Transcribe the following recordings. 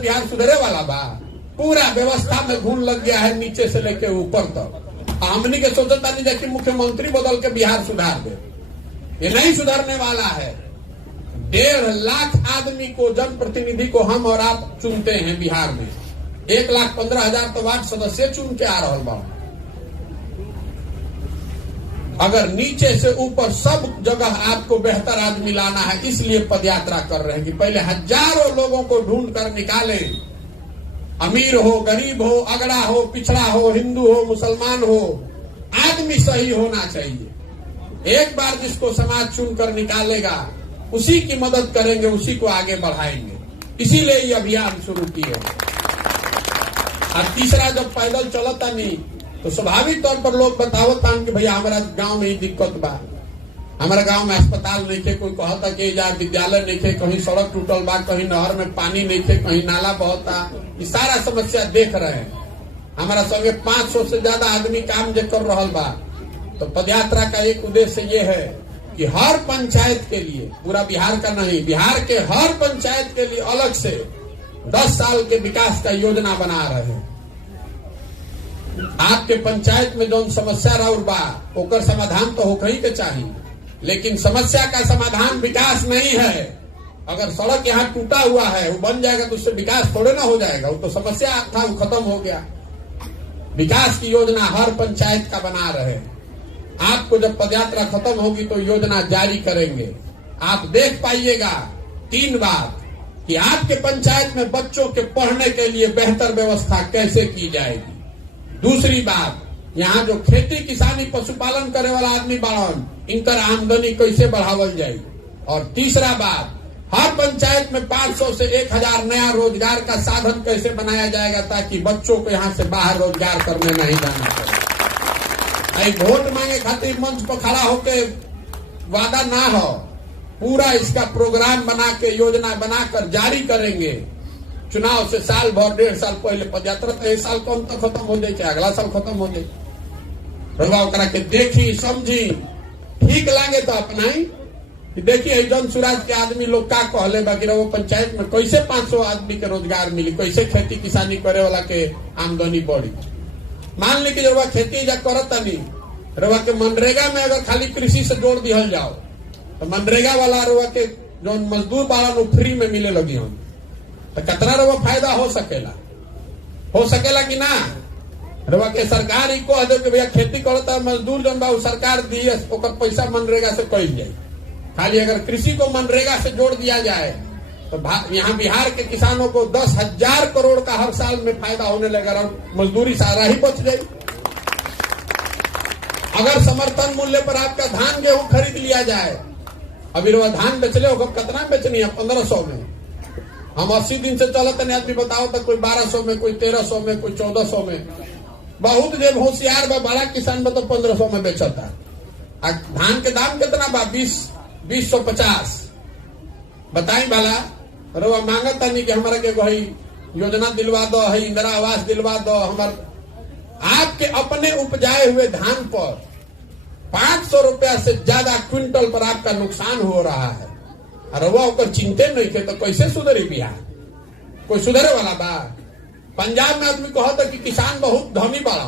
बिहार सुधरे वाला बा। पूरा व्यवस्था में घून लग गया है नीचे से लेके ऊपर तक। हमनी के सोचता नहीं कि मुख्यमंत्री बदल के बिहार सुधार दे, ये नहीं सुधरने वाला है। 1.5 लाख आदमी को, जनप्रतिनिधि को हम और आप चुनते हैं बिहार में। 1,15,000 तो वार्ड सदस्य चुन के आ रहा बा। अगर नीचे से ऊपर सब जगह आपको बेहतर आदमी लाना है, इसलिए पदयात्रा कर रहे हैं कि पहले हजारों लोगों को ढूंढ कर निकालें। अमीर हो, गरीब हो, अगड़ा हो, पिछड़ा हो, हिंदू हो, मुसलमान हो, आदमी सही होना चाहिए। एक बार जिसको समाज चुनकर निकालेगा उसी की मदद करेंगे, उसी को आगे बढ़ाएंगे। इसीलिए ये अभियान शुरू किए। और तीसरा, जब पैदल चलता नहीं तो स्वाभाविक तौर पर लोग बतावता कि भैया हमारा गांव में ही दिक्कत बा, हमारा गांव में अस्पताल नहीं थे, कोई कहता कि जा विद्यालय नहीं थे, कहीं सड़क टूटल बा, कहीं नहर में पानी नहीं थे, कहीं नाला बहता। ये सारा समस्या देख रहे हैं। हमारा संगे 500 से ज्यादा आदमी काम जो कर रहा बा। तो पदयात्रा का एक उद्देश्य ये है कि हर पंचायत के लिए, पूरा बिहार का नहीं, बिहार के हर पंचायत के लिए अलग से 10 साल के विकास का योजना बना रहे हैं। आपके पंचायत में जो समस्या रहा बा ओकर समाधान तो होकर ही के चाहिए, लेकिन समस्या का समाधान विकास नहीं है। अगर सड़क यहाँ टूटा हुआ है वो बन जाएगा तो उससे विकास थोड़े ना हो जाएगा, वो तो समस्या था, वो खत्म हो गया। विकास की योजना हर पंचायत का बना रहे। आपको जब पदयात्रा खत्म होगी तो योजना जारी करेंगे। आप देख पाइएगा 3 बात कि आपके पंचायत में बच्चों के पढ़ने के लिए बेहतर व्यवस्था कैसे की जाएगी। दूसरी बात, यहाँ जो खेती किसानी पशुपालन करे वाला आदमी बाड़न, इनकर आमदनी कैसे बढ़ावल जाएगी। और तीसरा बात, हर पंचायत में 500 से 1000 नया रोजगार का साधन कैसे बनाया जाएगा ताकि बच्चों को यहाँ से बाहर रोजगार करने नहीं जाना पड़े। वोट मांगे खातिर मंच पर खड़ा होके वादा ना हो, पूरा इसका प्रोग्राम बना के, योजना बनाकर जारी करेंगे। चुनाव से साल भर, 1.5 साल पहले पदयात्रा तो 1 साल कम तो खत्म हो जाए, अगला साल खत्म हो जाए। प्रभाव करा के देखी समझी, ठीक लागे तो अपनाई। देखिए जन सुराज के आदमी लोग का कहले बाकी वो पंचायत में कैसे 500 आदमी के रोजगार मिली, कैसे खेती किसानी करे वाला के आमदनी बढ़ी। मान ली कि रवा खेती जा करता नहीं, रवा के मनरेगा में अगर खाली कृषि से जोड़ दिया जाओ तो मनरेगा वाला रवा के जो मजदूर वाला वो फ्री में मिले लगी हम, तो कितना रवा फायदा हो सकेला कि ना। रवा के सरकार ही कह दे कि भैया खेती करता मजदूर जन बा सरकार दी, ओकर पैसा मनरेगा से कल जाए। खाली अगर कृषि को मनरेगा से जोड़ दिया जाए तो यहाँ बिहार के किसानों को 10,000 करोड़ का हर साल में फायदा होने लगेगा और मजदूरी सारा ही बच जाए। अगर समर्थन मूल्य पर आपका धान गेहूं खरीद लिया जाए, अभी वो धान बेचले हो कितना बेचनी है, 1500 में। हम 80 दिन से चलते नहीं, आदमी बताओ तो कोई 1200 में, कोई 1300 में, कोई 1400 में। बहुत जब होशियार बा बड़ा किसान में तो 1500 में बेचता। धान के दाम कितना बा, 2050। बताई वाला रवा मांगता नहीं कि हमारा के वही योजना दिलवा दो, है इंदिरा आवास दिलवा दो। आपके अपने उपजाए हुए धान पर 500 रुपया से ज्यादा क्विंटल पर आपका नुकसान हो रहा है, और वो चिंते नहीं थे तो कैसे सुधरी बिहार? कोई सुधरे वाला बा? पंजाब में आदमी कहता कि किसान बहुत धनी बड़ा,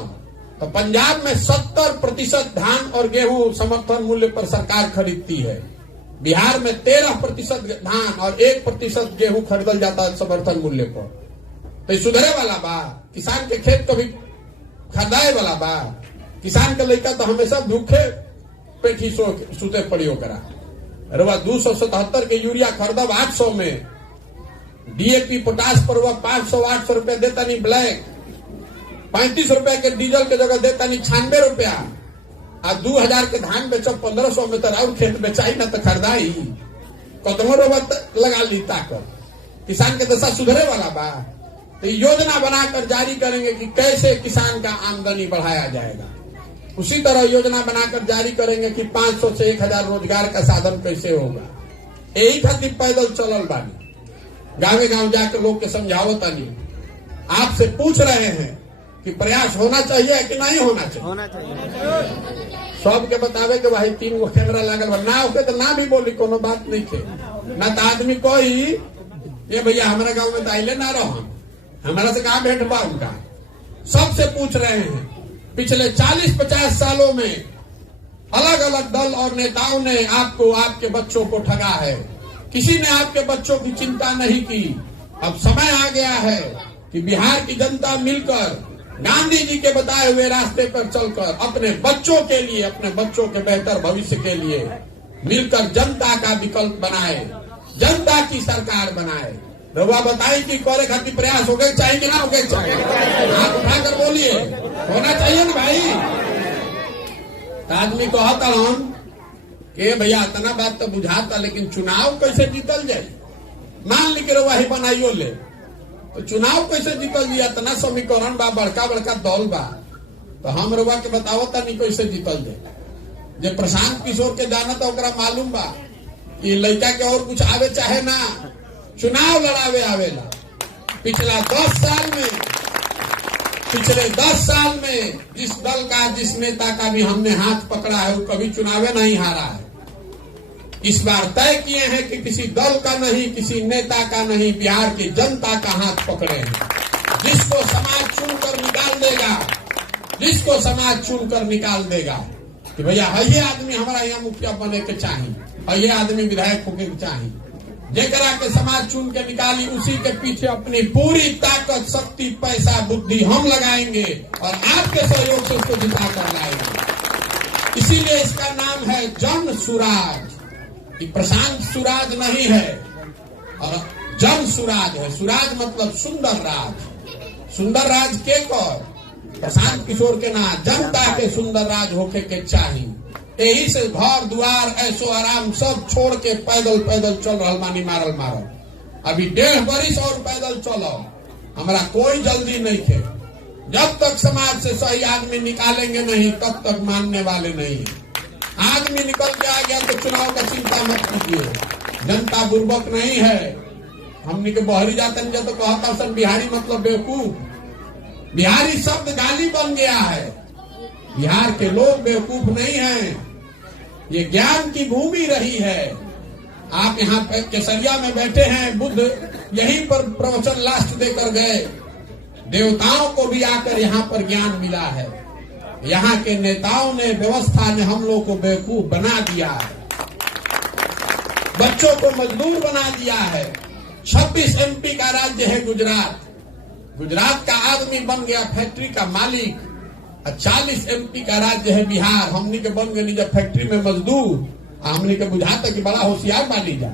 तो पंजाब में 70% धान और गेहूं समर्थन मूल्य पर सरकार खरीदती है। बिहार में 13% धान और 1% गेहूं खरीदल जाता है समर्थन मूल्य पर। तो सुधरे वाला बा? किसान के खेत कभी खरीदाए वाला बा? किसान के लड़का तो हमेशा भूखे पेट ही सुते पड़ी करा। अरे वह 277 के यूरिया खरीदब 800 में, डीएपी पोटास पर वह 500-800 रुपया देता नहीं ब्लैक, 35 रुपया के डीजल के जगह देता नहीं 96 रुपया, और 2000 के धान बेचो 1500 में, तो और खेत बेचाई ना तो खरीदाई कदमों लगा ली ताकत। किसान के दशा सुधरे वाला बा? तो योजना बनाकर जारी करेंगे कि कैसे किसान का आमदनी बढ़ाया जाएगा। उसी तरह योजना बनाकर जारी करेंगे कि 500 से 1000 रोजगार का साधन कैसे होगा। यही खातिर पैदल चलल बानी, गाँव गाँव जाकर लोग के समझावता नहीं। आपसे पूछ रहे हैं कि प्रयास होना चाहिए कि नहीं होना चाहिए? होना चाहिए। सबके बतावे के भाई 3 गो कैमरा लागल बा, ना होके तो ना भी बोली, कोनो बात नहीं थे। ना तो आदमी कोई ये भैया हमारे गांव में तो आइले ना रहो, हमारा से कहा भेंट बा उनका। सबसे पूछ रहे हैं, पिछले 40-50 सालों में अलग अलग दल और नेताओं ने आपको, आपके बच्चों को ठगा है, किसी ने आपके बच्चों की चिंता नहीं की। अब समय आ गया है कि बिहार की जनता मिलकर गांधी जी के बताए हुए रास्ते पर चलकर अपने बच्चों के लिए, अपने बच्चों के बेहतर भविष्य के लिए मिलकर जनता का विकल्प बनाए, जनता की सरकार बनाए। रउआ बताई कि करे खातिर प्रयास हो गए चाहिए कि ना हो गए चाहिए? हाथ उठाकर बोलिए, होना चाहिए ना भाई। आदमी को हतन के भैया इतना बात तो बुझाता, लेकिन चुनाव कैसे जीतल जाए? मान ली के रउआ ही बनाइयो ले, तो चुनाव कैसे जीतल जाए? इतना समीकरण बा, बड़का बड़का दल बा, तो हम रउआ के बताओ तनी कैसे जीतल जाए? जे प्रशांत किशोर के जाना तो ओकरा मालूम बा कि लड़का के और कुछ आवे चाहे ना, चुनाव लड़ावे आवेला। पिछले 10 साल में जिस दल का, जिस नेता का भी हमने हाथ पकड़ा है, वो कभी चुनावे नहीं हारा है। इस बार तय किए हैं कि किसी दल का नहीं, किसी नेता का नहीं, बिहार की जनता का हाथ पकड़े हैं। जिसको समाज चुनकर निकाल देगा, जिसको समाज चुनकर निकाल देगा कि भैया ये आदमी हमारा यहाँ मुखिया बने के चाहिए, और ये आदमी विधायक होके के चाहिए, जेकरा के समाज चुन के निकाली, उसी के पीछे अपनी पूरी ताकत, शक्ति, पैसा, बुद्धि हम लगाएंगे और आपके सहयोग से उसको जिता कर लाएंगे। इसीलिए इसका नाम है जन सुराज। प्रशांत सुराज नहीं है और जन सुराज है। सुराज मतलब सुंदर राज। सुंदर राज के कौर? प्रशांत किशोर के ना, जनता के सुंदर राज होके के चाहिए। यही से घर द्वार ऐसो आराम सब छोड़ के पैदल पैदल चल रहा मानी मारल। अभी 1.5 बरिस और पैदल चलो, हमारा कोई जल्दी नहीं थे। जब तक समाज से सही आदमी निकालेंगे नहीं, तब तक मानने वाले नहीं। आदमी निकल के आ गया तो चुनाव का चिंता मत कीजिए, जनता बुर्बक नहीं है। हमने के बहरी जाते हैं तो कहता सन बिहारी मतलब बेवकूफ। बिहारी शब्द गाली बन गया है। बिहार के लोग बेवकूफ नहीं हैं, ये ज्ञान की भूमि रही है। आप यहाँ केसरिया में बैठे हैं, बुद्ध यहीं पर प्रवचन लास्ट देकर गए। देवताओं को भी आकर यहाँ पर ज्ञान मिला है। यहाँ के नेताओं ने, व्यवस्था ने हम लोग को बेवकूफ बना दिया है, बच्चों को मजदूर बना दिया है। 26 MP का राज्य है गुजरात। गुजरात का आदमी बन गया फैक्ट्री का मालिक, और 40 MP का राज्य है बिहार। हमने के बन गए जब फैक्ट्री में मजदूर, हमने के बुझाता कि बड़ा होशियार बाली जा,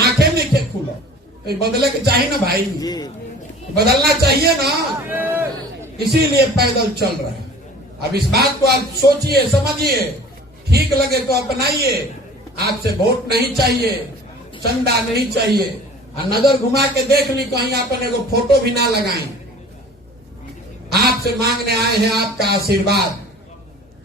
आंखें नहीं खे खुला। तो बदले के चाहिए ना भाई, बदलना चाहिए ना, इसीलिए पैदल चल रहे हैं। अब इस बात को आप सोचिए, समझिए, ठीक लगे तो अपनाइए। आपसे वोट नहीं चाहिए, चंदा नहीं चाहिए, और नजर घुमा के देख ली कहीं अपने को फोटो भी ना लगाएं। आपसे मांगने आए हैं आपका आशीर्वाद।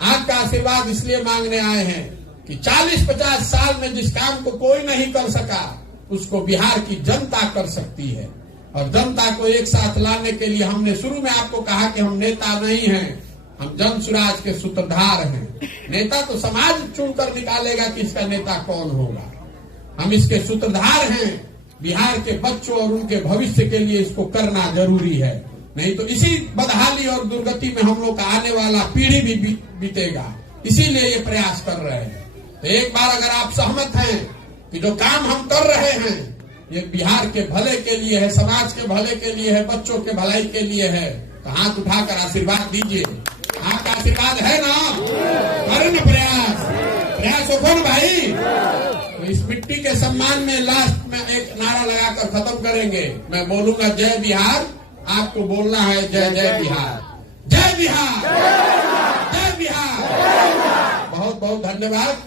आपका आशीर्वाद इसलिए मांगने आए हैं कि 40-50 साल में जिस काम को कोई नहीं कर सका, उसको बिहार की जनता कर सकती है। और जनता को एक साथ लाने के लिए हमने शुरू में आपको कहा कि हम नेता नहीं हैं, हम जन सुराज के सूत्रधार हैं। नेता तो समाज चुनकर निकालेगा कि इसका नेता कौन होगा, हम इसके सूत्रधार हैं। बिहार के बच्चों और उनके भविष्य के लिए इसको करना जरूरी है, नहीं तो इसी बदहाली और दुर्गति में हम लोग का आने वाला पीढ़ी भी बीतेगा। इसीलिए ये प्रयास कर रहे हैं। तो एक बार अगर आप सहमत हैं कि जो काम हम कर रहे हैं ये बिहार के भले के लिए है, समाज के भले के लिए है, बच्चों के भलाई के लिए है, तो हाथ उठाकर आशीर्वाद दीजिए। आपका आशीर्वाद है ना? करें ना प्रयास होगा ना भाई। तो इस मिट्टी के सम्मान में लास्ट में एक नारा लगाकर खत्म करेंगे। मैं बोलूंगा जय बिहार, आपको बोलना है जय जय बिहार, जय बिहार, जय बिहार। बहुत बहुत धन्यवाद।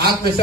आप में से